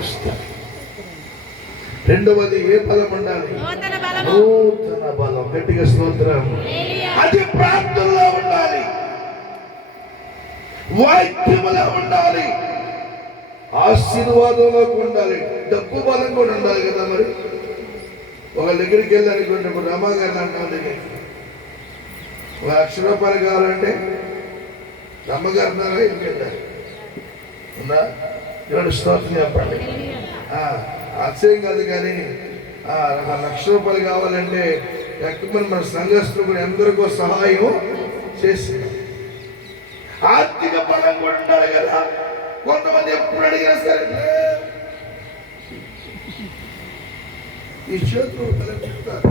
మారుస్తాడు. రెండవది ఏ బలం ఉండాలి? నూతన బలం. గట్టిగా స్తోత్రం. అది ప్రార్థనలో ఉండాలి, వాక్యములో ఉండాలి, ఆశీర్వాదంలో ఉండాలి. డబ్బు బలం కూడా ఉండాలి కదా. మరి ఒక దగ్గరికి వెళ్ళాలనుకుంటే ఇప్పుడు రమాగారు అంటాం, ₹1,00,000 కావాలంటే రమ్మగారు ఉన్నారా? ఇంటికి వెళ్ళారు ఉందా? ఎవరు స్తోత్రం చెప్పండి. ఆశ్చర్యం కాదు కానీ ₹1,00,000 కావాలంటే ఎక్కువ మన సంఘస్థులు కూడా ఎందరికో సహాయం చేసి ఆర్థిక బలం కూడా ఉండాలి కదా. కొంతమంది ఎప్పుడు అడిగినా సరే ఈ చేతులు చెప్తారు.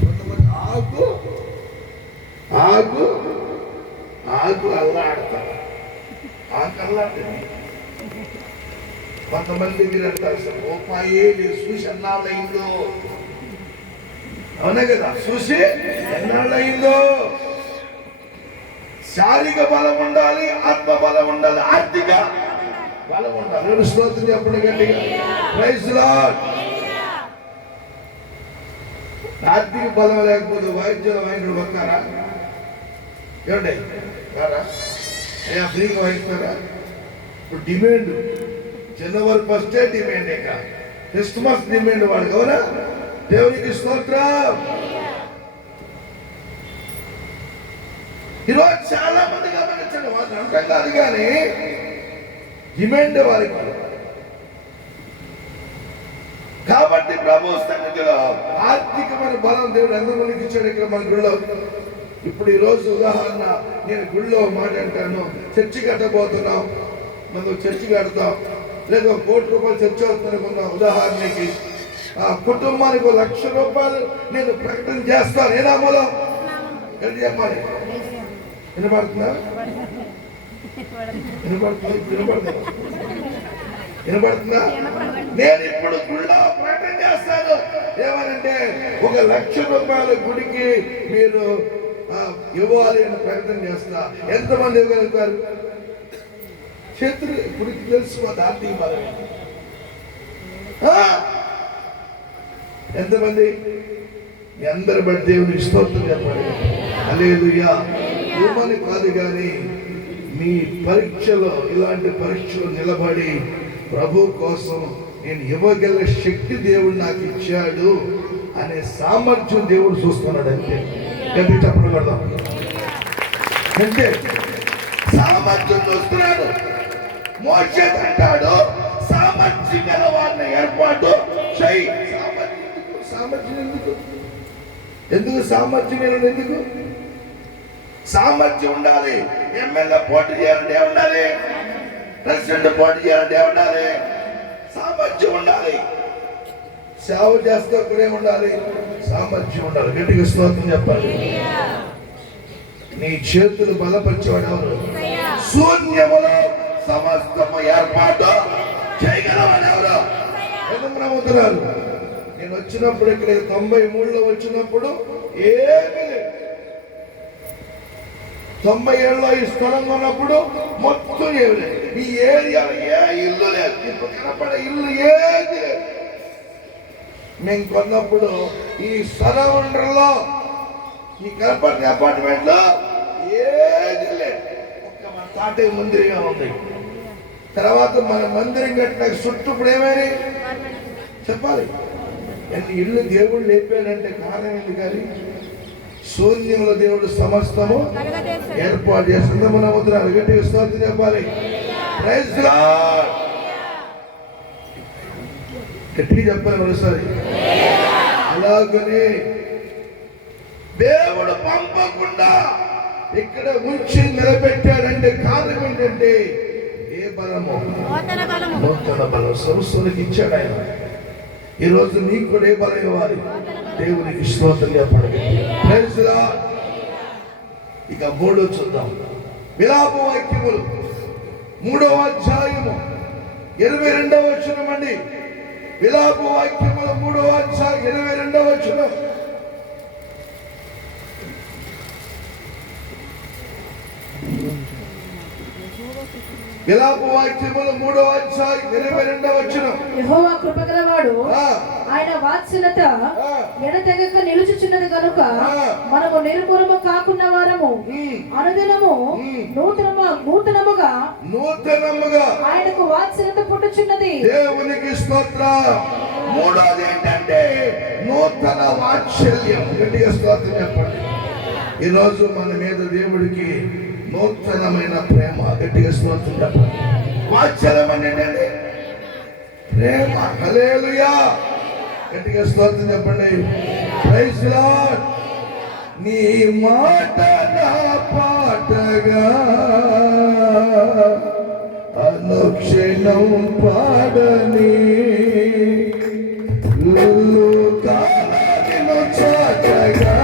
కొంతమంది ఆకు ఆకు ఆకు అల్లాడతారు. ఆకు అల్లాడుతుంది. కొంతమంది దగ్గర అంటారు సార్ రూపాయే లేదు, చూసి ఎన్నాళ్ళయిందో. అవునే కదా, చూసి ఎన్నాళ్ళయిందో. శారీరక బలం ఉండాలి, ఆత్మ బలం ఉండాలి, ఆర్థిక బలం ఉండాలి. స్తోత్రం చెప్పండి గట్టిగా. Praise Lord. ఆర్థిక బలం లేకపోతే వాయిద్యాల వాయిద్యులు వస్తారా? ఏమండి కారా? అయ్యా ఫ్రీగా వాయిస్తారా? ఇప్పుడు డిమాండ్ జనవరి 1 డిమాండ్, ఇక క్రిస్మస్ డిమాండ్ వాడు. అవునా? దేవునికి స్తోత్రం. ఈరోజు చాలా మంది గమనించండి, వాళ్ళు అంటాం కాదు కానీ డిమాండ్ వారికి. కాబట్టి ప్రభు సన్నిధిలో ఆర్థికమైన బలం దేవుడు ఎంతమందికి ఇచ్చాడు ఇక్కడ మన గుళ్ళో. ఇప్పుడు ఈరోజు ఉదాహరణ, నేను గుళ్ళో మాట అంటాను, చర్చి కట్టబోతున్నాం, మనం చర్చి కడతాం, లేదా ₹1,00,000 చర్చ అవుతున్నా ఉదాహరణకి, ఆ కుటుంబానికి ₹1,00,000 నేను ప్రకటన చేస్తాను. ఏనా మూలం ఏంటి చెప్పాలి? వినపడుతుందా? వినపడుతుందా? నేను ఇప్పుడు గుళ్ళో ప్రకటన చేస్తాను. ఏమనంటే ₹1,00,000 గుడికి మీరు ఇవ్వాలి అని ప్రకటన చేస్తా. ఎంతమంది ఇవ్వగలుగుతారు? చేతులు గుడికి తెలుసు ఆర్థిక బలం ఎంతమంది? మీ అందరి బట్టి దేవునికి స్తోత్రం చెప్పండి. హల్లెలూయా. ఏమని కాదు కానీ మీ పరీక్షలో, ఇలాంటి పరీక్షలు నిలబడి ప్రభు కోసం నేను ఇవ్వగల శక్తి దేవుడు నాకు ఇచ్చాడు అనే సామర్థ్యం దేవుడు చూస్తున్నాడు. అంతే. గట్టి చెప్పడం కడదాం. అంటే సామర్థ్యం చూస్తున్నాడు. మోషే అంటాడు, సామర్థ్యం గల వారిని ఏర్పాటు చేయి. సామర్థ్యం ఎందుకు? ఎందుకు సామర్థ్యం ఎందుకు? సామర్థ్యం ఉండాలి. ఎమ్మెల్యే పోటీ చేయాలంటే ఉండాలి, ప్రెసిడెంట్ పోటీ చేయాలంటే ఉండాలి, సామర్థ్యం ఉండాలి. సేవ చేస్తే కూడా ఉండాలి, సామర్థ్యం ఉండాలి. గట్టిగా స్తోత్రం చెప్పాలి. నీ చేతులు బలపరిచేవాడు ఎవరు? శూన్యములో సమస్తము ఏర్పాటు చేయగలవాడు ఎవరు? ఎందుకు నమ్ముతున్నారు? నేను వచ్చినప్పుడు ఇక్కడ 93లో వచ్చినప్పుడు ఏమీ లేదు. 97లో ఈ స్థలం కొన్నప్పుడు మొత్తం ఏమి లేదు. ఈ ఏరియాలో ఏ ఇల్లు లేదు. ఇప్పుడు కనపడే ఇల్లు ఏది లేదు. మేము కొన్నప్పుడు ఈ సరౌండర్లో ఈ కనపడిన అపార్ట్మెంట్ లో ఏది లేదు. ఒక్క మన తాతయ్య మందిరంగా ఉంది. తర్వాత మన మందిరం కట్టిన చుట్టూ ఇప్పుడు ఏమైనా చెప్పాలి. ఇల్లు దేవుడు లేపాడంటే కారణం ఏంటి? కానీ శూన్యంలో దేవుడు సమస్తము ఏర్పాటు చేస్తుందో మనం అవుతున్నారు. గట్టిగా స్తోత్రం చెప్పాలి. Praise Lord. గట్టిగా చెప్పాలి మరోసారి. అలాగనే దేవుడు పంపకుండా ఇక్కడ ఉంచి నిలబెట్టాడంటే కారణం ఏంటంటే ఏ బలము? నూతన బలం సంస్థలకు ఇచ్చాడు ఆయన. ఈరోజు నీకు కూడా ఏ బలం ఇవ్వాలి? దేవునికి స్తోత్రం చెప్పండి. Praise Lord. ఇక 3 చూద్దాం. విలాప వాక్యములు 3వ అధ్యాయము 22వ వచనం అండి. విలాప వాక్యములు 3వ అధ్యాయం 22వ వచనం. విలాప వాక్యములు 3వ అధ్యాయం 22వ వచనం. యెహోవా కృపగలవాడు, ఆయన వాత్సల్యత ఎడతెగక నిలుచుచున్నది గనుక మనము నిర్మూలము కాకున్న వారము అనుదినము నూతనముగా ఆయనకు వాత్సల్యత పుట్టుచున్నది. దేవునికి స్తోత్రం. మూడోది ఏంటంటే నూతన వాత్సల్యం. గట్టిగా స్తోత్రం చెప్పండి. ఈరోజు మన మీద దేవుడికి నూతనమైన ప్రేమ. గట్టిగా స్తోత్రం చెప్పండి. వాత్సల్యం అంటే ప్రేమ. హల్లెలూయా. గట్టిగా స్తోత్రం చెప్పండి. Praise Lord. నీ మాట నా పాటగా అనుక్షణం పాడని కాలను చాటగా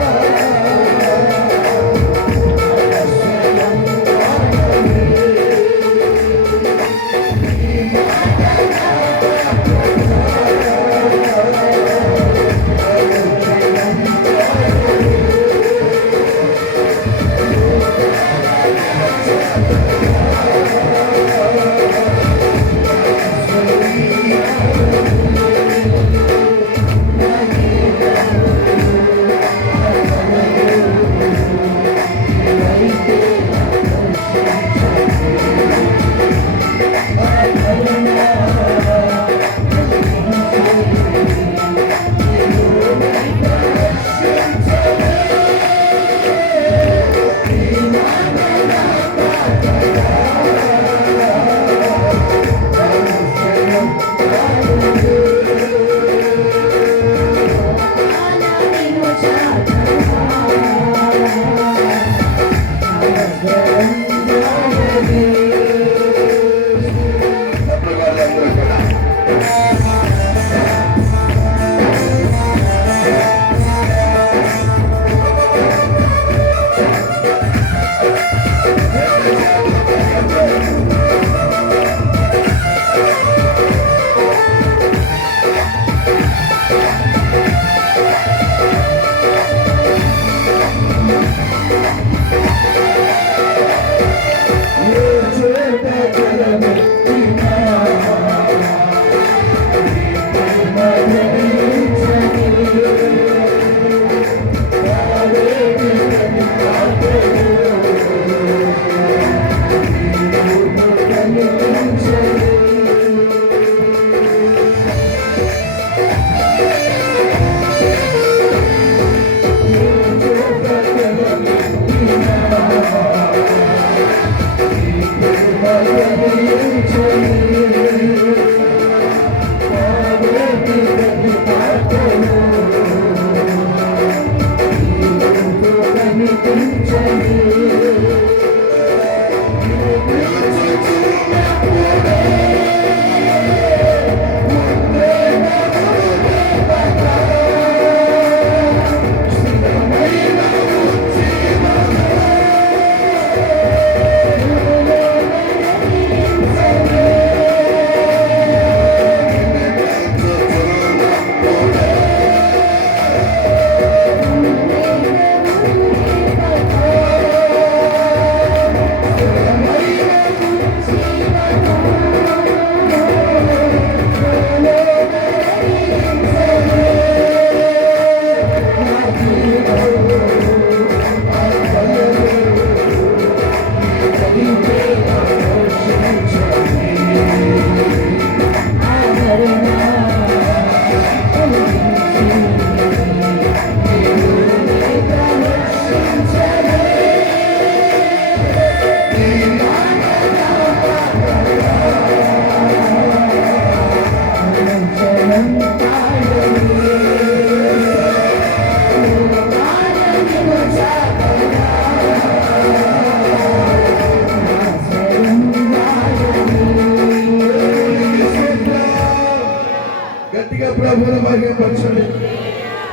ప్రభువును మహిమపరచండి.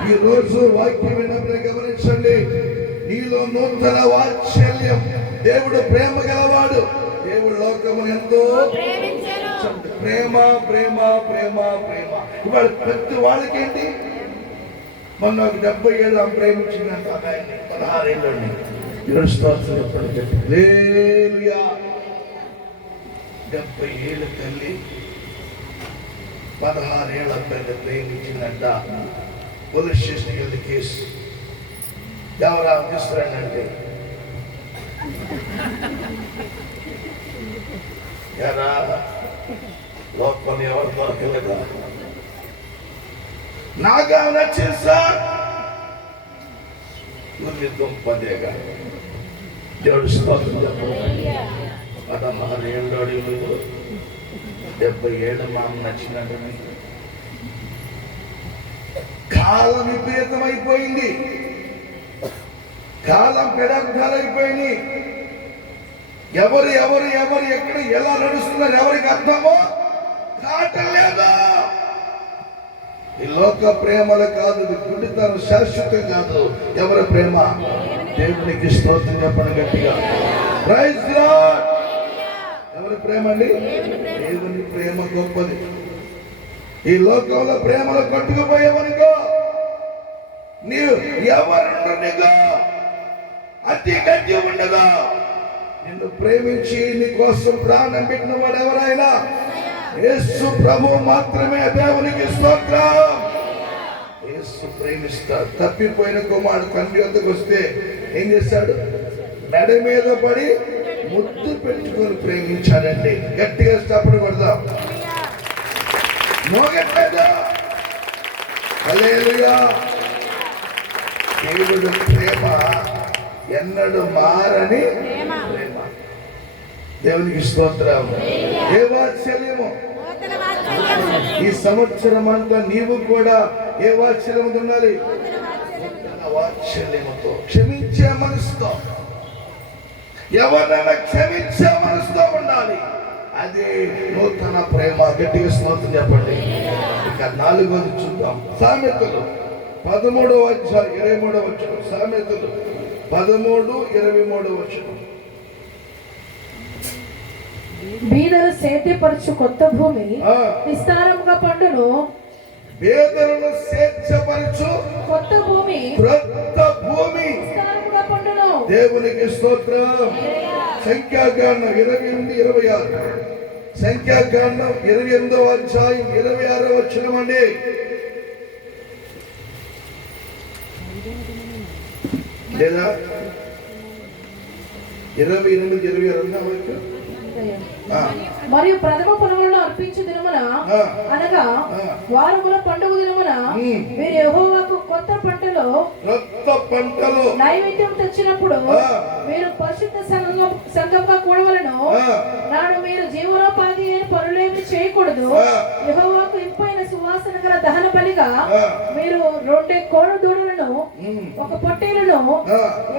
ఈ రోజు వాక్యం విన్నప్పుడు గమనించండి, నీలో నూతన వాత్సల్యం. దేవుడు ప్రేమ గలవాడు. దేవుడు లోకమును ఎంతో ప్రేమ ప్రేమ ప్రేమ ప్రేమ. ఇవాళ ప్రతి వాళ్ళకేంటి, మొన్న ఒక 70 ఏళ్ళు ఆమె ప్రేమించిందంట, 16 ఏళ్ళండి. ఈరోజు స్తోత్రం చెప్పండి. హల్లెలూయా. 70 ఏళ్ళ తల్లి 16 ఏళ్ల అబ్బాయిని ప్రేమించిందంట. పోలీస్ స్టేషన్కి వెళ్ళి కేసు. ఎవరా తీసుకురండి అంటే ఎరా లోపల ఎవరు దొరకలేదా? నాగా నచ్చింది సార్. దుంపదేగా దేవుడు స్తోత్రం చెప్పండి. 16 ఏళ్ళోడి నువ్వు 70 ఏళ్ళ మామ నచ్చినట్టు. కాలం విపరీతమైపోయింది. కాలం పెడాకుటాలైపోయింది. ఎవరు ఎవరు ఎవరు ఎక్కడ ఎలా నడుస్తున్నారు ఎవరికి అర్థమో కాటలేదు. ఈ లోక ప్రేమలు కాదు, గుడితనం శాశ్వతం కాదు. ఎవరి ప్రేమ? దేవునికి స్తోత్రం చెప్పండి గట్టిగా. Praise Lord. ఎవరి ప్రేమ అండి? దేవుని ప్రేమ గొప్పది. ఈ లోకంలో ప్రేమలో కొట్టుకుపోయేవనుకో నీవు ఎవరుండగా అతి గట్టి ఉండగా నిన్ను ప్రేమించి నీ కోసం ప్రాణం పెట్టిన వాడు ఎవరైనా యేసు ప్రభు మాత్రమే. దేవునికి స్తోత్రం. యేసు ప్రేమిస్తాడు. తప్పిపోయిన కుమారుడు తండ్రి వద్దకు వస్తే ఏం చేశాడు? మెడ మీద పడి ముద్దు పెట్టుకొని ప్రేమించాడండి. గట్టిగా చప్పుడు కొడదాం. మోగట్లేదా? హల్లెలూయా. దేవుడు ప్రేమ ఎన్నడూ మారని ప్రేమ. దేవునికి స్తోత్రం. ఏ వాత్సల్యము! ఈ సంవత్సరం అంతా నీవు కూడా ఏ వాత్సల్యం ఉండాలి? వాత్సల్యముతో, క్షమించే మనసుతో, ఎవరైనా క్షమించే మనసుతో ఉండాలి. అదే నూతన ప్రేమ. గట్టిగా స్తోత్రం చెప్పండి. ఇక 4వది చూద్దాం. సామెతలు 13వ అధ్యాయం 23వ వచనం. సామెతలు 13:23 వచనం. బీదలు సేద్యపరచు కొత్త భూమి విస్తారముగా పండును. బీదలను సేద్యపరచు కొత్త భూమి విస్తారముగా పండును. దేవునికి స్తోత్రం. సంఖ్యాకాండం 28:26. సంఖ్యాకాండం 28వ అధ్యాయం 26వ వచనం అండి. లేదా 28:22 మరియు ప్రథమ ఫలములను అర్పించు దినమున అనగా వారముల పండుగ దినమున మీరు యెహోవాకు కొత్త పంటలో నైవేద్యం తెచ్చినప్పుడు మీరు పరిశుద్ధ సంఘంగా కూడవలెను. నాడు మీరు జీవనోపాధి అయిన పనులేమి చేయకూడదు. యెహోవాకు ఇంపైన సువాసన గల దహన బలిగా మీరు 2 కోడె దూడలను, 1 పొట్టేలును,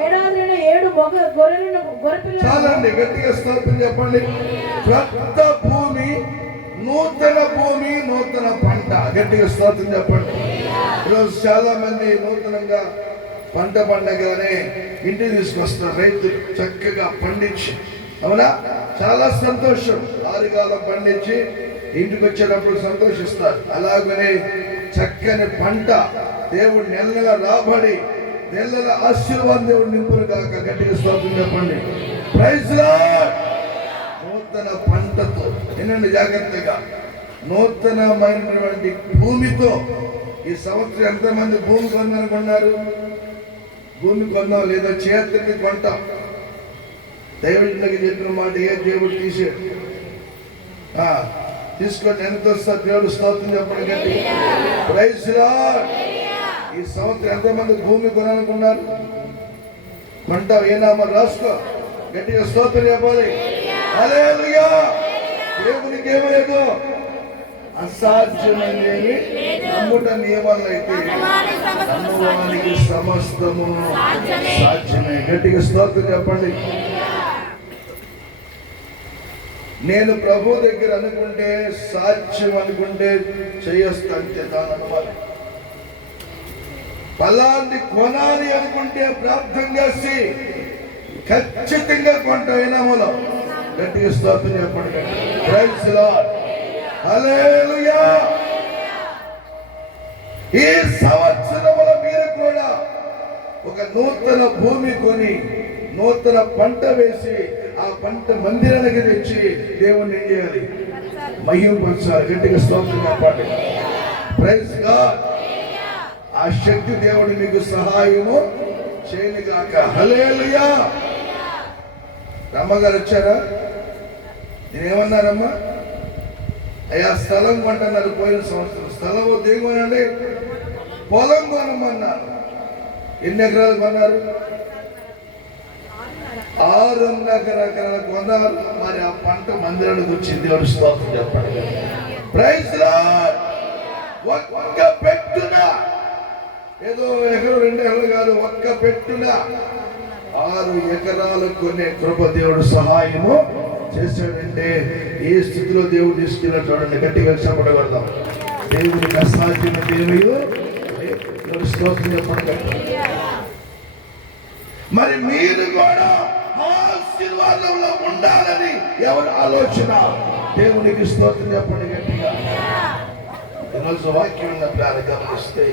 ఏడాదిన 7 మగ గొర్రెలను, గొర్రెపిల్లలను. గట్టిగా స్తోత్రం చెప్పండి. కొత్త భూమి, నూతన భూమి, నూతన పంట. గట్టిగా స్తోత్రం చెప్పండి. ఈరోజు చాలా మంది నూతనంగా పంట పండగానే ఇంటికి తీసుకొస్తారు రైతులు, చక్కగా పండించి. అవునా? చాలా సంతోషం. ఆరుగాలం పండించి ఇంటికి వచ్చేటప్పుడు సంతోషిస్తారు. అలాగనే చక్కని పంట దేవుడు నెల రాబడి, నెలల ఆశీర్వాదం దేవుడు నింపును కాక. గట్టిగా స్తోత్రం చెప్పండి. Praise Lord. నూతన పంటతో వినండి జాగ్రత్తగా. నూతనమైనటువంటి భూమితో. ఈ సంవత్సరం ఎంతమంది భూమి కొందనుకున్నారు? భూమి కొందాం లేదా చేతికి కొంటాం. దేవుడికి చెప్పిన మాట ఏ దేవుడు తీసాడు? తీసుకొని ఎంత వస్తా దేవుడు స్తోత్రం చెప్పండి గట్టి. Praise Lord. ఈ సంవత్సరం ఎంతమంది భూమి కొనాలనుకున్నారు? కొంటాం. ఏ నామ రాసుకో. గట్టిగా స్తోత్రం చెప్పాలి. హల్లెలూయా. దేవునికి ఏమలేదు అసాధ్యమైనవి. నమ్ముట నియమాలు అయితే నమ్మువానికి సమస్తము సాధ్యమే. గట్టిగా స్తోత్రం చెప్పండి. నేను ప్రభు దగ్గర అనుకుంటే, సాధ్యం అనుకుంటే చేయొస్తా అంతే. దాని అనుమానం. ఫలాన్ని కొనాలి అనుకుంటే ప్రార్థన చేసి ఖచ్చితంగా కొంటాం. ఏనామలో గట్టిగా స్తోత్రం చెప్పండి. Praise Lord. హల్లెలూయా. ఈ సంవత్సరములో మీరు కూడా ఒక నూతన భూమి కొని, నూతన పంట వేసి ఆ పంట మందిరానికి తెచ్చి దేవుణ్ణి ఏం చేయాలి? మహిమపరచాలి. గట్టిగా స్తోత్రం చెప్పండి. Praise God. ఆ శక్తి దేవుడు మీకు సహాయము చేయనుగాక. హల్లెలూయా. రమ్మగారు వచ్చారా? నేనేమన్నారమ్మా? అయ్యా స్థలం కొంటున్నారు. పోయిన సంవత్సరం స్థలం దేనికోనండి? పొలం కొనమన్నారు. ఎన్ని ఎకరాలు కొన్నారు? 6.5 ఎకరాలు కొన్నారు. మరి ఆ పంట మందిరానికి వచ్చింది. దేవుడు స్తోత్రం చెప్పండి. Praise Lord. ఒక్క పెట్టున, ఏదో ఎకరం 2 ఎకరాలు కాదు, ఒక్క పెట్టున 6 ఎకరాలు కొనే కృప దేవుడు సహాయము చేశాడంటే ఏ స్థితిలో దేవుడు తీసుకెళ్ళాడు చూడండి. గట్టిగా చెప్పబడగలుగుతాం. దేవుడికి అసాధ్యమైన ఏమయ్యో దేవుడు స్తోత్రం చెప్పండి. మరి మీరు కూడా ఆశీర్వాదంలో ఉండాలని ఎవరి ఆలోచన? దేవునికి స్తోత్రం చెప్పండి గట్టిగా. ఈరోజు వాక్యం గమనిస్తే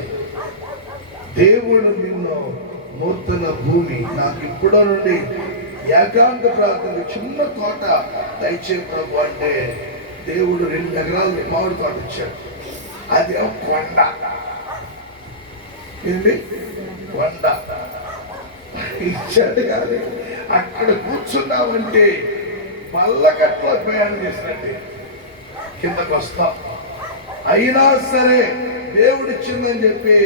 దేవుడు నిన్ను నూతన భూమి, నాకు ఇప్పుడో నుండి ఏకాంత ప్రాంతం చిన్న తోట దయచేసి ప్రభు అంటే దేవుడు 2 ఎకరాలు మామిడి తోట ఇచ్చాడు. అది కొండ. ఏంటి? కొండ ఇచ్చాడు. కానీ అక్కడ కూర్చున్నామంటే పల్లకట్లో ప్రయాణం చేసినట్టే కిందకు వస్తాం. అయినా సరే దేవుడు ఇచ్చిందని చెప్పి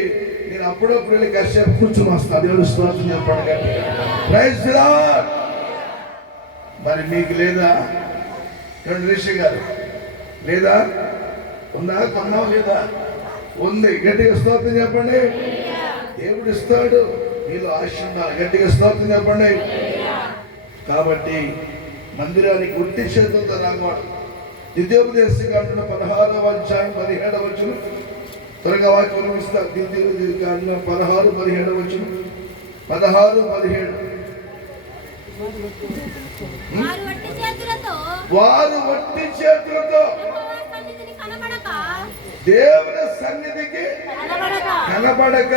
నేను అప్పుడప్పుడు వెళ్ళి కాసేపు కూర్చుని వస్తాను. దేవుడు స్తోత్రం చెప్పండి. Praise Lord. మరి మీకు లేదా? రిషి గారు లేదా? ఉందా? కొన్నావు లేదా? ఉంది. గట్టిగా స్తోత్రం చెప్పండి. దేవుడు ఇస్తాడు. మీలో ఆశ ఉండాలి. గట్టిగా స్తోత్రం చెప్పండి. కాబట్టి మందిరానికి ఉట్టి చేతులతో రాకూడదు. ద్వితీయోపదేశకాండ 16వ అధ్యాయం 17వ వచనం. త్వరగా వాక్యం ఇస్తా. ద్వితీయోపదేశకాండ 16, 17వ వచనం. 16, 17. వారు వట్టి చేతులతో దేవుని సన్నిధికి కనబడక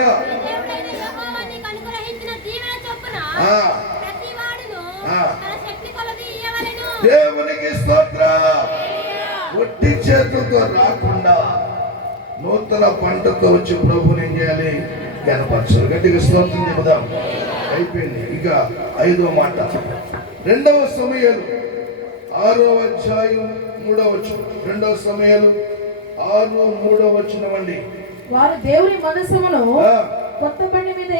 దేవునికి స్తోత్రం. వట్టి చేతులతో రాకుండా నూతన పంటతో వచ్చి ప్రభుని ఏం చేయాలి? కనపరచాలి. గట్టిగా స్తోత్రం చెబుదాం. అయిపోయింది. ఇక 5వ మాట 2వ సమూయేలు 6వ అధ్యాయం 3వ వచనం. 2వ సమూయేలు 6, 3వ వచనం అండి. వారు దేవుని మనసును కొత్త బండి మీద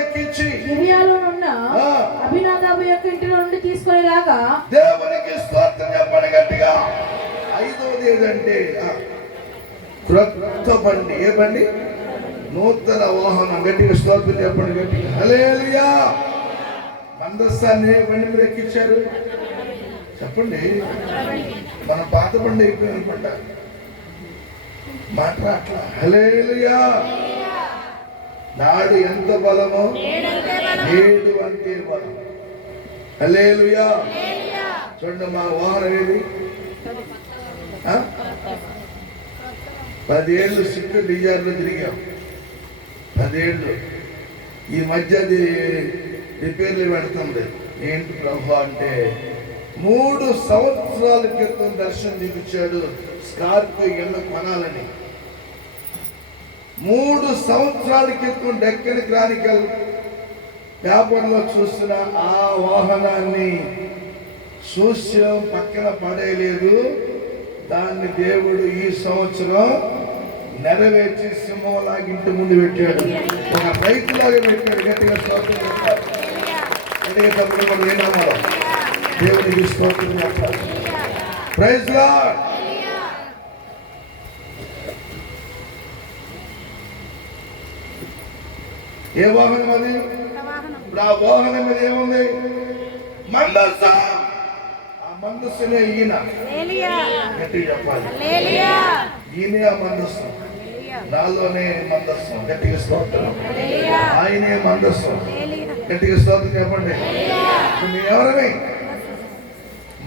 ఎక్కించి గిబియాలో ఉన్న అభినాదాబు యొక్క ఇంటిలో నుండి తీసుకొని రాగా దేవునికి స్తోత్రం చెప్పండి గట్టిగా. 5వది ఏదంటే క్రొత్త బండి. ఏ బండి? నూతన వాహనం. గట్టిగా స్తోత్రం చెప్పండి గట్టిగా. హల్లెలూయా. మందస్సాన్ని ఏ బండి మీద ఎక్కించారు చెప్పండి? మన పాత బండి అయిపోయింది అనుకుంటా. మాట అట్లా. హల్లెలూయా. నాడు ఎంత బలమో నేడు అంతే బలం. హల్లెలూయా. చూడండి మా వాహనం ఏది? 10 ఏళ్ళు సిట్టు డిజైర్లో తిరిగాం. 10 ఏళ్ళు. ఈ మధ్య అది రిపేర్లు పెడుతుంది. ఏంటి ప్రభు అంటే 3 సంవత్సరాల క్రితం దర్శనం చూపించాడు స్కార్పియో ఎన్నో కొనాలని. 3 సంవత్సరాల క్రితం డెక్కన్ క్రానికల్ పేపర్లో చూసిన ఆ వాహనాన్ని చూసిన పక్కన పడేయలేదు. దాన్ని దేవుడు ఈ సంవత్సరం నెరవేర్చి సింహంలాగా ఇంటి ముందు పెట్టాడు. ఒక రైతులాగా పెట్టాడు. గట్టిగా స్తోత్రం చెప్పాలి. గట్టిగా తప్పుడు కూడా వినామో దేవుడికి స్తోత్రం చెప్పాలి. Praise lord. ఏ వాహనం అది? ఇప్పుడు ఆ వాహనం మీద ఏముంది? మందస్సు. ఆ మందస్సునే ఈయన. గట్టిగా చెప్పాలి. ఈయనే ఆ మందస్సు. నాలోనే మందస్సు. గట్టిగా స్తోత్రం. ఆయనే మందస్సు. గట్టిగా స్తోత్రం చెప్పండి. ఎవరమే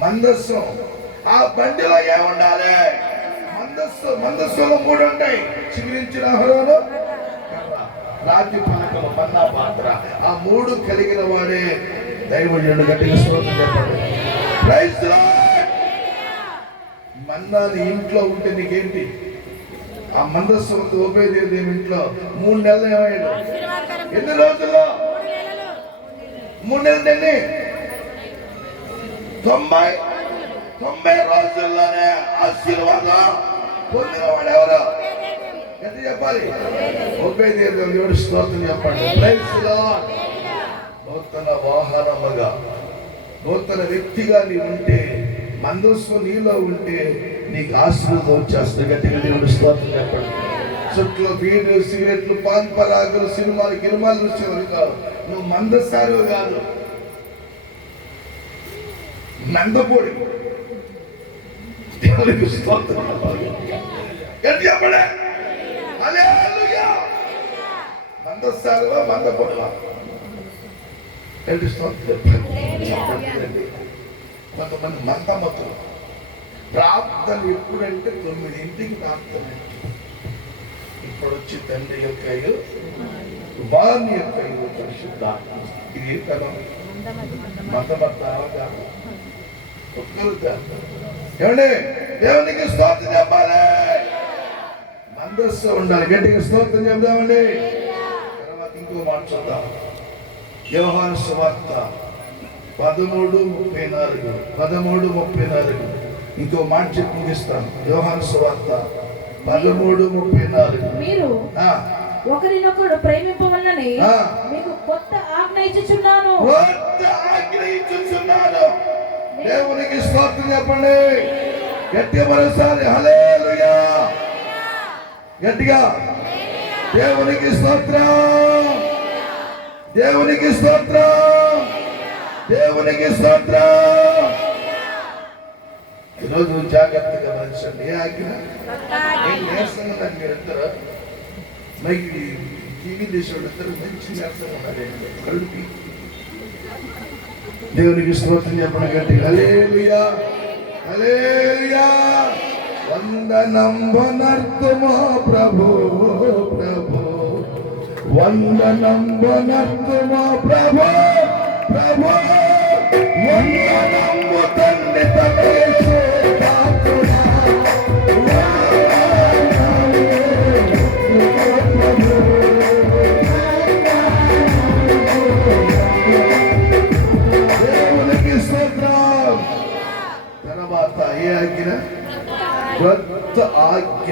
మందస్సు. ఆ బండిలో ఏముండాలి? మందస్సు. మందస్సులో 3 ఉంటాయి. చిగురించిన ఆహారంలో రాతి పలకలు, మన్నా పాత్ర. ఆ 3 కలిగిన వాడే దైవజనుడు గట్టిగా స్తోత్రం చెప్పండి. Praise the lord. మన్నాలు ఇంట్లో ఉంటే నీకేంటి? ఆ మందస్సు ఉపయోగం ఇంట్లో 3 నెలలు ఏమయ్యాడు? ఎన్ని రోజుల్లో? 3 నెలలు. 90 రోజుల్లోనే ఆశీర్వాదం పొందినవాడు ఎవరు? ఎంత చెప్పాలి? దేవుడు స్తోత్రం చెప్పండి. Praise the Lord. నూతన వాహనముగా నూతన వ్యక్తిగా నీవు ఉంటే, మందస్సు నీలో ఉంటే నీకు ఆశీర్వాదం వచ్చేస్తుంది. గట్టిగా దేవుడు స్తోత్రం చెప్పండి. చుట్టూ బీడు, సిగరెట్లు, పాన్ పరాగులు, సినిమాలు చూసేవారు కాదు. నువ్వు మందసారు కాదు, నందపొడి. దేవుడికి స్తోత్రం గట్టి చెప్పండి. హల్లెలూయా. మందసారువా మందపొడివా? కొంతమంది మందమతులు ప్రార్థన ఎప్పుడంటే 9ంటికి ప్రార్థన. ఇప్పుడు వచ్చి తండ్రి యొక్క వారిని యొక్క పరిశుద్ధాత్మ. ఇది కదా మందమత్తావా కాదు? ఒక్కరు ఏమండి? దేవునికి స్తోత్రం చెప్పాలి. మందస్సు ఉండాలి. గట్టిగా స్తోత్రం చెప్దామండి. తర్వాత ఇంకో మాట చూద్దాం. యోహాను సువార్త 13:34. ఇంకో మాట చెప్పి ముగిస్తాను. యోహాను సువార్త 13:34. మీరు ఒకరినొకడు ప్రేమింపవలనని మీకు కొత్త ఆజ్ఞ ఇచ్చుచున్నాను. దేవునికి స్తోత్రం చెప్పండి. గట్టిగా మరోసారి హల్లెలూయా. గట్టిగా దేవునికి స్తోత్రం. దేవునికి స్తోత్రం. దేవునికి స్తోత్రం. ఈరోజు జాగ్రత్తగా గమనించండి. ఏ ఆజ్ఞ? నేను నేర్చుకున్నాను. మీరిద్దరు టీవీ దేశంలో ఇద్దరు మంచి నేర్చుకుని ఉన్నారండి. కడుపు దేవునికి స్తోత్రం చెప్పండి. గట్టి హల్లెలూయా. హల్లెలూయా. వందనం వనర్తుమో ప్రభు ప్రభు. వందనం వనర్తుమో ప్రభు ప్రభు. వందనం తండ్రి తమేశు పాత్రుడా. దేవునికి స్తోత్రం. తర్వాత ఏ ఆజ్ఞ? కొత్త ఆజ్ఞ.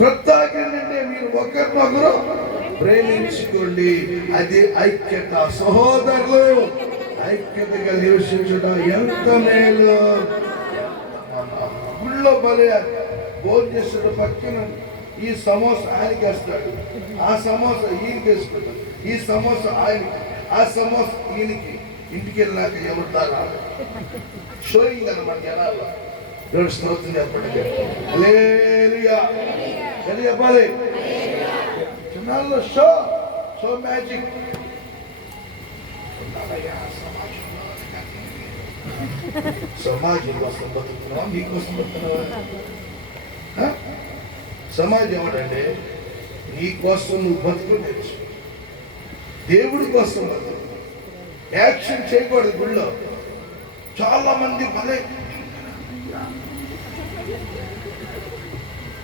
కొత్త ఆజ్ఞ అంటే మీరు ఒకరినొకరు ప్రేమించుకోండి. అది ఐక్యత. సహోదరులు ఐక్యతగా నివసించుట ఎంత మేలు. గుళ్ళో బలే భోజనం చేస్తున్న పక్కన ఈ సమోసా ఆయనకి వేస్తాడు, ఆ సమోసా ఈయనకి వేసుకుంటాడు, ఈ సమోసా ఆయనకి, ఆ సమోసా ఈయనకి. ఇంటికి వెళ్ళినాక ఎవరు దాకా షోయింగ్ అన్నమాట జనాల్లో. దేవుడు స్తోత్రం చెప్పండి. హల్లెలూయా. చెప్పాలి. జనాల్లో షో మ్యాజిక్. సమాజం కోసం బతుకుతున్నావా? నీకోసం బతుకుతున్నావా? సమాజం ఏమంటే నీ కోసం నువ్వు బతుకు నేర్చు. దేవుడి కోసం బతుకు. యాక్షన్ చేయకూడదు. గుళ్ళో చాలా మంది భలే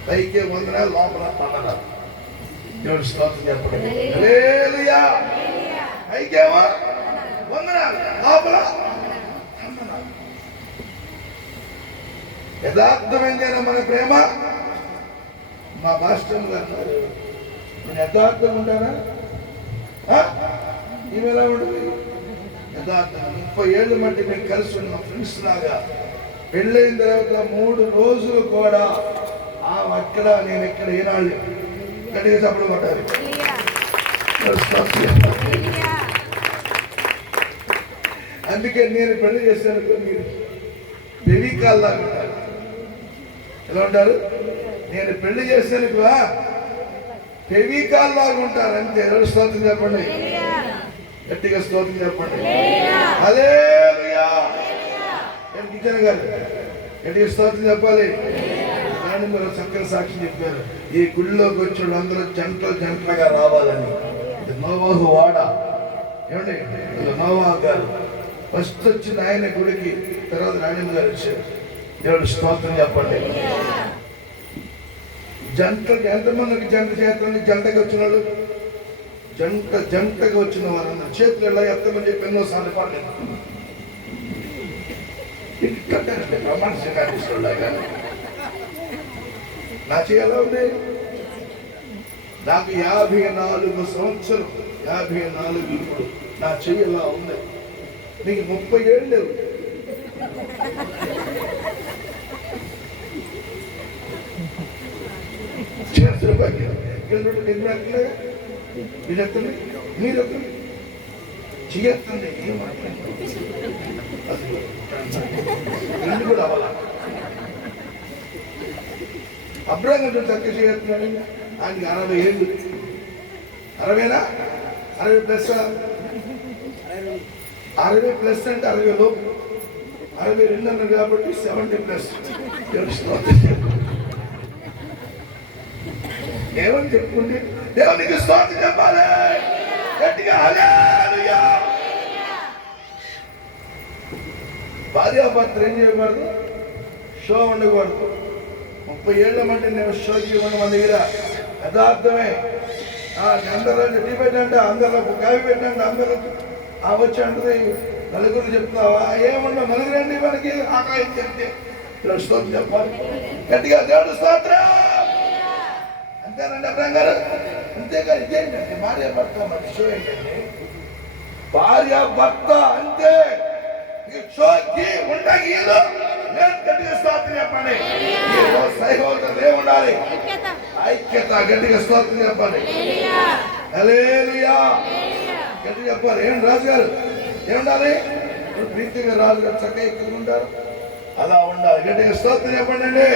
పైకే వందనాలు, లోపల వందనాలు. దేవుడి స్తోత్రం చెప్పండి. హల్లెలూయా. పైకేమో వందనాలు, లోపల వందనాలు. యథార్థమైందేనా మన ప్రేమ? మా మాస్టర్ గారు నేను యథార్థంగా ఉంటానా? ఈమెలా ఉంటుంది యథార్థం. 30 ఏళ్ళు మట్టి మేము కలిసి ఉన్న ఫ్రెండ్స్ లాగా. పెళ్ళైన తర్వాత 3 రోజులు కూడా అక్కడ నేను ఇక్కడ ఏనాళ్ళు గట్టిగా చప్పుడు కొట్టాలి. అందుకే నేను పెళ్లి చేశాను. మీరు బెవికాల్లాగా ఉంటారు. ఎలా ఉంటారు? నేను పెళ్లి చేశాను ఫెవికాల్లాగా ఉంటారు అంతే. ఎవరు స్తోత్రం చెప్పండి. గట్టిగా స్తోత్రం చెప్పండి. హల్లెలూయా. కిచెన్ గారు గట్టిగా స్తోత్రం చెప్పాలి. దాని మీరు చక్కని సాక్షి చెప్పారు. ఈ గుడిలోకి వచ్చి అందరూ జంటలుగా రావాలని. ఇది నోవాహు వాడ. ఏమండి నోవా గారు ఫస్ట్ వచ్చిన ఆయన గుడికి, తర్వాత రాణిమ్మ గారు వచ్చారు. దేవుడు స్తోత్రం చెప్పండి. జంటకి ఎంతమందికి జంట చేస్తుంది? జంటకి వచ్చిన వాళ్ళు, జంటగా వచ్చిన వారందరూ చేతులు ఎలా ఎత్తమని చెప్పి ఎన్నోసార్లు పడలేదు. ఇట్లంటే ప్రమాణ స్వీకరిస్తున్నాడు. నా చేయాలా ఉంది? నాకు 54 సంవత్సరం, 54 ఇప్పుడు నా చెయ్యలా ఉంది. నీకు 30 ఏళ్ళు లేవు. చేతులు పైకి మీరెత్తండి, మీరెత్తండి, చెయ్యెత్తండి. ఏం అసలు ఇల్లు కూడా అవ్వాల. అబ్రాహం కంటే తక్కువ చేయొస్తున్నాడు. ఆయనకి 60 ఏళ్ళు. 60నా? 60 ప్లస్? 60 ప్లస్ అంటే 60 లోపు. 62 అన్నారు కాబట్టి 70 ప్లస్. దేవుని చెప్పుకుంటే దేవునికి స్తోత్రం చెప్పాలి గట్టిగా. హల్లెలూయా. భార్యాభర్తలు ఏం చేయకూడదు? షో ఉండకూడదు. 30 ఏళ్ళ మధ్య నేను షోకి ఇవ్వండి మన దగ్గర యథార్థమే. అందరూ టీ పెట్టండి, అందరూ కాఫీ పెట్టండి, అందరూ వచ్చి అంటుంది. నలుగురు చెప్తున్నావా? ఏమన్నా నలుగురండి మనకి ఆకాయం చెప్తే స్తోత్రం చెప్పాలి గట్టిగా. దేవుడు స్తోత్రం. అంతేనండి అబ్రాహం గారు. అంతేగా. ఇదేంటండి భార్యాభర్త మన షో ఏంటండి? భార్యాభర్త అంతే. షోకి ఉండగీలు గట్టిగా స్తోత్రం చెప్పండి. సైహోదరులే ఉండాలి, ఐక్యత. గట్టిగా స్తోత్రం చెప్పండి. హల్లెలూయా గట్టిగా చెప్పాలి. ఏం రాజు గారు ఏముండాలి? ప్రీతిగా రాజు గారు చక్కగా ఎక్కువ ఉంటారు, అలా ఉండాలి. గట్టిగా స్తోత్రం చెప్పండి అండి.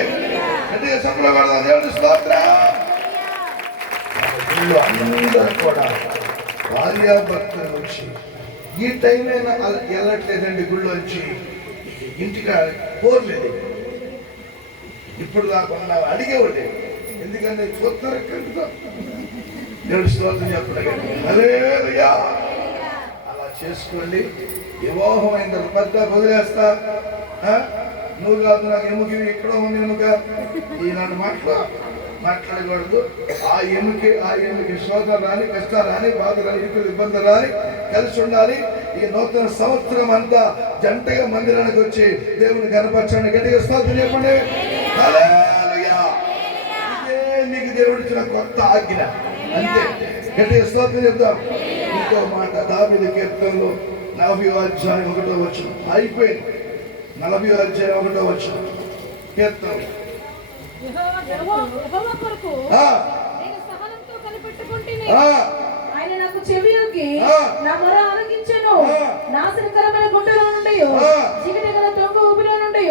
గట్టిగా చెప్పలు పడదాం. దేవుడి స్తోత్రం. అందరూ కూడా భార్యాభర్తల నుంచి ఈ టైం అయినా వెళ్ళట్లేదండి. గుళ్ళో వచ్చి ఇంటికి పోర్లేదు. ఇప్పుడు కాకుండా అడిగేవాడే. ఎందుకంటే చూస్తారు కంటుతో. దేవుడి స్తోత్రం చెప్పడం. హల్లెలూయా. అలా చేసుకోండి. వివాహమైన పెద్ద వదిలేస్తా, నువ్వు కాదు నాకు ఎముక ఇక్కడ ఉంది, ఎముక ఈనాడు మాట్లాడకూడదు. ఆ ఎముక శోధన రాని, కష్టాలు రాని, బాధ రాని, ఇబ్బంది రాని, కలిసి ఉండాలి. ఈ నూతన సంవత్సరం అంతా జంటగా మందిరానికి వచ్చి దేవుని కనపరచండి. గట్టిగా స్తోత్రం చెప్పండి. హల్లెలూయా. ఇదే మీకు దేవుడు ఇచ్చిన కొత్త ఆజ్ఞ. అంతే. గట్టిగా స్తోత్రం చెప్తాం. ఇంకో మాట దావీదు కీర్తనలో 40వ అధ్యాయం 1వ వచనం అయిపోయింది. 40వ అధ్యాయం 1వ వచనం కీర్తన. ఆయన నాకు చెవిలోకి నా మొర ఆలకించెను. నాశనకరమైన గుండెలో నుండి, చీకటి గల దొంగ ఊపిలో నుండి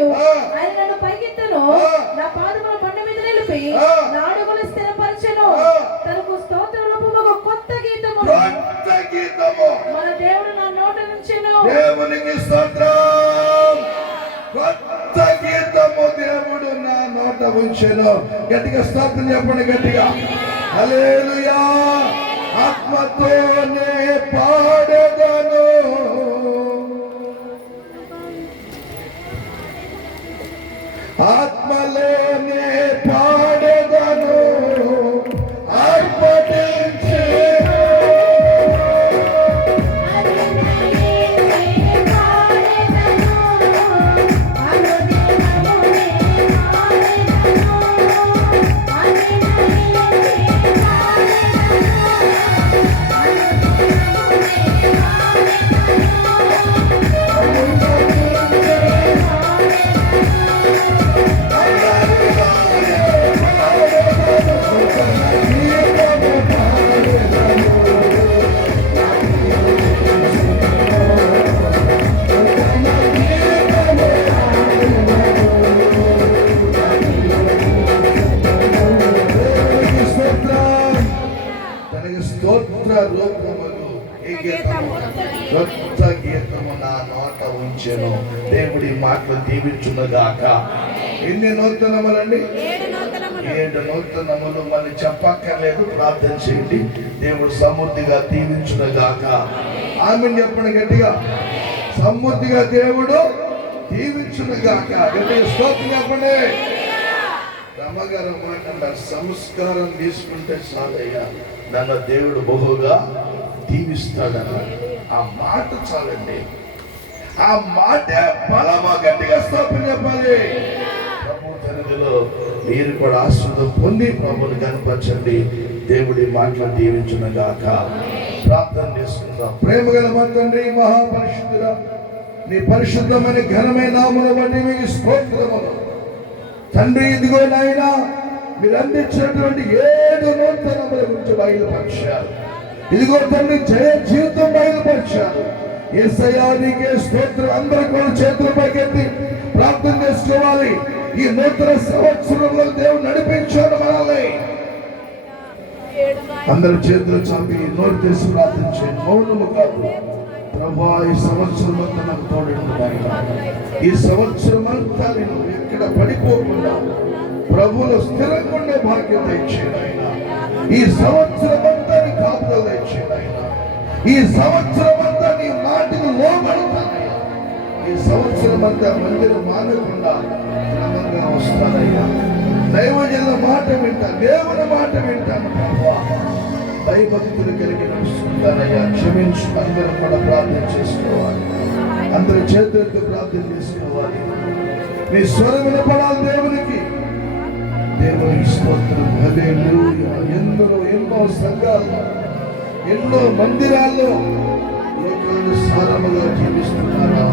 ఆయన నన్ను పైకెత్తను. నా పాదముల బండ మీద నిలిపి నా అడుగులు స్థిరపరచెను. తనకు స్తోత్ర రూపము ఒక కొత్త గీతము మన దేవుడు నా నోట నుంచెను. దేవునికి స్తోత్రం. కొత్త గీతము దేవుడు నా నోట ఉంచెను. గట్టిగా స్తోత్రం చెప్పండి. గట్టిగా హల్లెలూయా. ఆత్మతోనే పాడెదను, ఆత్మలోనే పాడెదను, ఆర్పటించి కొత్త గీతము నా నోట ఉంచెను. దేవుడి మాటలు దీవించునుగాక. ఎన్ని నూతనములండి? 7 నూతనములు. మళ్ళీ చెప్పక్కర్లేదు, ప్రార్థన చేయండి. దేవుడు సమృద్ధిగా దీవించునుగాక. ఆమె చెప్పండి గట్టిగా. సమృద్ధిగా దేవుడు దీవించును గాక. గట్టిగా స్తోత్రం చెప్పండి. రమ్మగారు మాట అంటారు, సంస్కారం తీసుకుంటే చాలయ్యా, నన్ను దేవుడు బహుగా దీవిస్తాడన్నాడు. ఆ మాట చాలండి. ఆ మాటే బలమా. గట్టిగా స్తోత్రం చెప్పాలి. ప్రభు సన్నిధిలో మీరు కూడా ఆశీర్వాదం పొంది ప్రభుని కనపరచండి. దేవుడి మాటలు దీవించును గాక. ప్రార్థన చేసుకుందాం. ప్రేమ గల మా తండ్రి, మహాపరిశుద్ధుడా, నీ పరిశుద్ధమైన ఘనమైన నామమును బట్టి మీకు స్తోత్రములు తండ్రి. ఇదిగో నాయనా, మీరు అందించినటువంటి 7 నూతనముల గురించి బయలుపరిచారు. ఇదిగో తండ్రి, జయ జీవితం బయలుపరిచారు. యేసయ్యా నీకే స్తోత్రం. అందరూ కూడా చేతుల పైకెత్తి ప్రార్థన చేసుకోవాలి. ఈ నూతన సంవత్సరంలో దేవుడు నడిపించాడు మనల్ని. అందరు చేతులు చంపి నోరు తెసి ప్రార్థించండి. మౌనము కాదు. ప్రభా, ఈ సంవత్సరం అంతా నాకు తోడు. ఈ సంవత్సరం అంతా నేను ఎక్కడ పడిపోకుండా ప్రభువులో స్థిరంగా ఉండే భాగ్యత ఇచ్చేది ఆయన. ఈ సంవత్సరం అంతా నీ కాపుదల ఇచ్చేది ఆయన. ఈ సంవత్సరం అంతా నీ మాటకు లోబడతానయ్యా. ఈ సంవత్సరం అంతా మందిరం మానకుండా క్రమంగా వస్తానయ్యా. దైవజనుల మాట వింటా, దేవుని మాట వింటాను ప్రభా. దైవభక్తులు కలిగి నడుస్తుంటానయ్యా. క్షమించు. అందరూ కూడా ప్రార్థన చేసుకోవాలి. అందరూ చేతులతో ప్రార్థన చేసుకోవాలి. మీ స్వరం వినపడాలి దేవునికి. దేవునికి స్తోత్రం. హల్లెలూయా. ఎన్నో సంఘాల్లో, ఎన్నో మందిరాల్లో లోకానుసారముగా జీవిస్తున్నారా?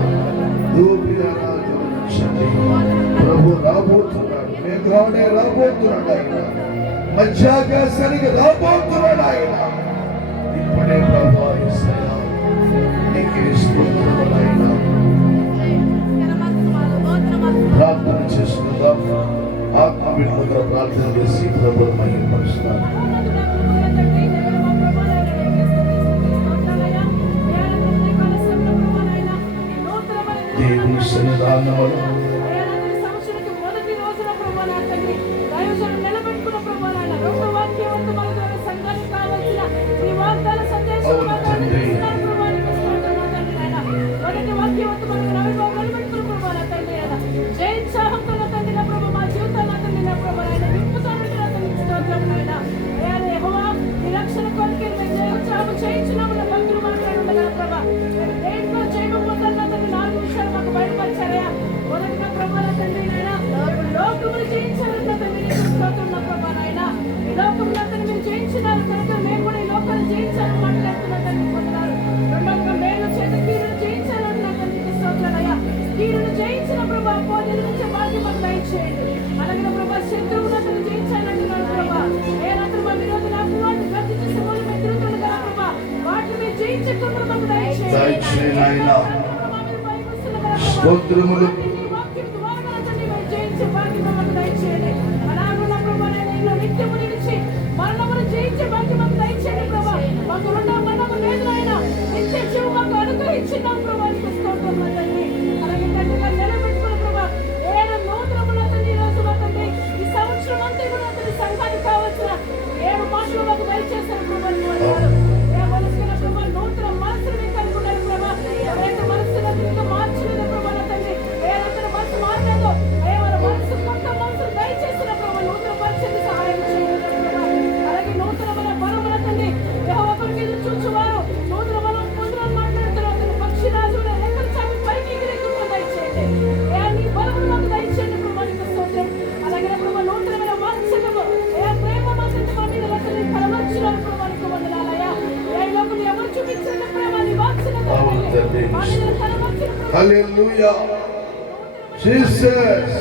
ప్రభు రాబోతున్నాడు. మేఘాడే రాబోతున్నాడు ఆయన. మధ్యాకాశానికి రాబోతున్నాడు ఆయన. ఇప్పుడే ప్రభు యేసయ్యా నీకే స్తోత్రములు ఆయన. ప్రార్థన చేసుకుందాం. ఆత్మవిడుదల ప్రార్థన చేసి ప్రభువును మహిమపరుస్తాను. దేవుని సన్నిధానంలో స్తోత్రములు. Hallelujah. Jesus.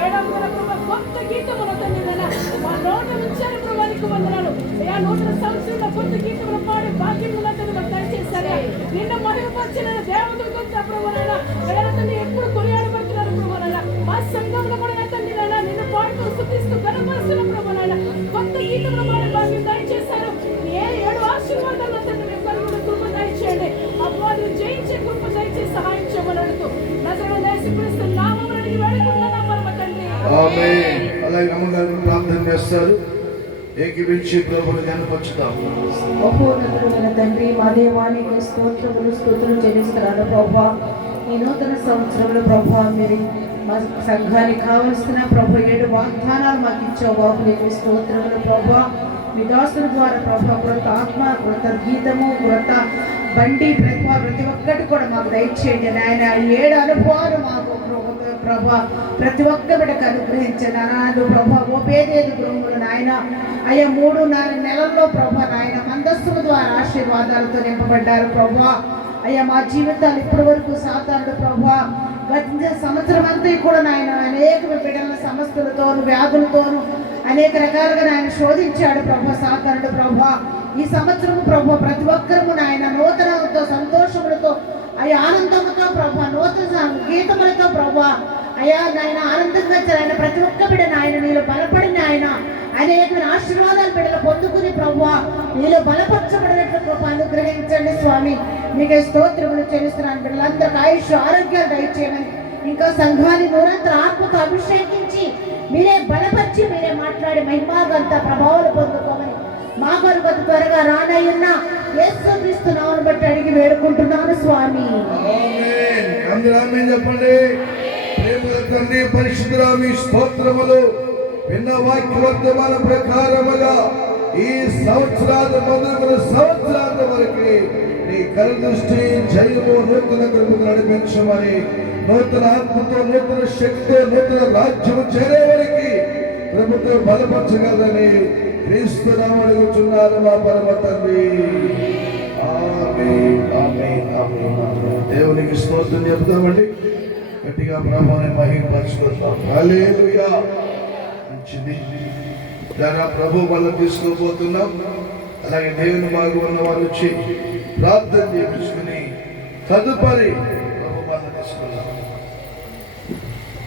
ఏడవ గీతములు తండ్రి మా నోట ఉంచారు ప్రభానికి వందనాలు అయ్యా. నూతన సంవత్సరంలో కొత్త గీతములు పాడే భాగ్యములు తండ్రి మాకు దయచేశారు. నిన్న మహిమపరిచిన దేవతలతో ప్రభువైనా అయ్యా తండ్రి ఎప్పుడు కొనియాడబడుతున్నారు ప్రభువైనా. మా సంఘంలో కూడా తండ్రి నిన్ను పాడుతూ స్తుతిస్తూ గణపరుస్తున్న ప్రభువైనా కొత్త గీతములు పాడే భాగ్యం దయచేశారు. ఏ 7 ఆశీర్వాదాలు తండ్రి మేము కలిగిన కృప దయచేయండి. అపవాదిని జయించే కృప దయచేసి సహాయం చేయమని అడుగుతూ నజరేయుడైన యేసుక్రీస్తు నామమున అడిగి వేడుకుంటున్నాం పరమ తండ్రి. ఆమేన్. అలాగే అమ్మగారు ప్రార్థన చేస్తారు. ఏకీవించి ప్రభువుని కనపరుచుదాం. మహోన్నతుడైన తండ్రి మా దేవానికి స్తోత్రములు స్తుతులు చెల్లిస్తున్నాను ప్రభా. ఈ నూతన సంవత్సరంలో ప్రభా మీరు మా సంఘానికి కావలసిన ప్రభా 7 వాగ్దానాలు మాకు ఇచ్చావు బాబు. నీకు స్తోత్రములు ప్రభా. మీ దాసుల ద్వారా ప్రభా కృత ఆత్మ కృత గీతము కృత బండి ప్రతి ఒక్కటి కూడా మాకు దయచేయండి నాయన. 7 అనుభవాలు మాకు ప్రభా ప్రతి ఒక్క బిడ్డకు అనుగ్రహించండి అనాడు ప్రభా. ఓపేదేది గృహములు నాయన అయ్యా 3-4 నెలల్లో ప్రభా నాయన మందస్సుల ద్వారా ఆశీర్వాదాలతో నింపబడ్డారు ప్రభా. అయ్యా మా జీవితాలు ఇప్పటి వరకు సాతానుడు ప్రభా గత సంవత్సరం అంతా కూడా నాయన అనేక బిడ్డల సమస్యలతోను వ్యాధులతోను అనేక రకాలుగా నాయన శోధించాడు ప్రభా సాతానుడు ప్రభా. ఈ సంవత్సరం ప్రభా ప్రతి ఒక్కరము నాయన నూతనతో సంతోషములతో అయ్యా ఆనందముతో ప్రభా నూతన గీతములతో ప్రభా అయ్యా నాయన ఆనందంగా ఆయన ప్రతి ఒక్క బిడ్డ నాయన నీలో బలపడిన ఆయన అనేక ఆశీర్వాదాలు బిడ్డలు పొందుకుని ప్రభా నీలో బలపరచబడినట్లు కృప అనుగ్రహించండి స్వామి. మీకే స్తోత్రములు చెల్లిస్తున్నాను. బిడ్డలందరికీ ఆయుష్ ఆరోగ్యాలు దయచేయమని ఇంకా సంఘాన్ని నూరంతర ఆత్మతో అభిషేకించి మీరే బలపరిచి మీరే మాట్లాడి మహిమాగంత ప్రభావాలు పొందుకోమని మా కొరకు త్వరగా రానయ్యున్న యేసుక్రీస్తు నామమును బట్టి అడిగి వేడుకుంటున్నాను స్వామి. ఆమేన్. అందరూ ఆమేన్ చెప్పండి. ప్రేమల తండ్రి పరిశుద్ధుడా మీ స్తోత్రములు. విన్న వాక్య వర్తమాన ప్రకారముగా ఈ సంవత్సరాలు మొదలుకొని సంవత్సరాల వరకు నీ కరదృష్టి జయము నూతన కృపను నడిపించమని నూతన ఆత్మతో నూతన శక్తితో నూతన రాజ్యము చేరే వరకు ప్రభుత్వం బలపరచగలరని క్రీస్తు నామమున అడుగుచున్నాను మా పరమ తండ్రి. ఆమేన్ ఆమేన్ ఆమేన్. దేవునికి స్తోత్రం చెప్తామండి. గట్టిగా ప్రభువుని మహిమపరచుకుందాం. హల్లెలూయా. మంచిది. దాని ప్రభు వల్ల తీసుకోబోతున్నాం. అలాగే దేవుని మార్గం ఉన్న వారు వచ్చి ప్రార్థన చేయించుకుని తదుపరి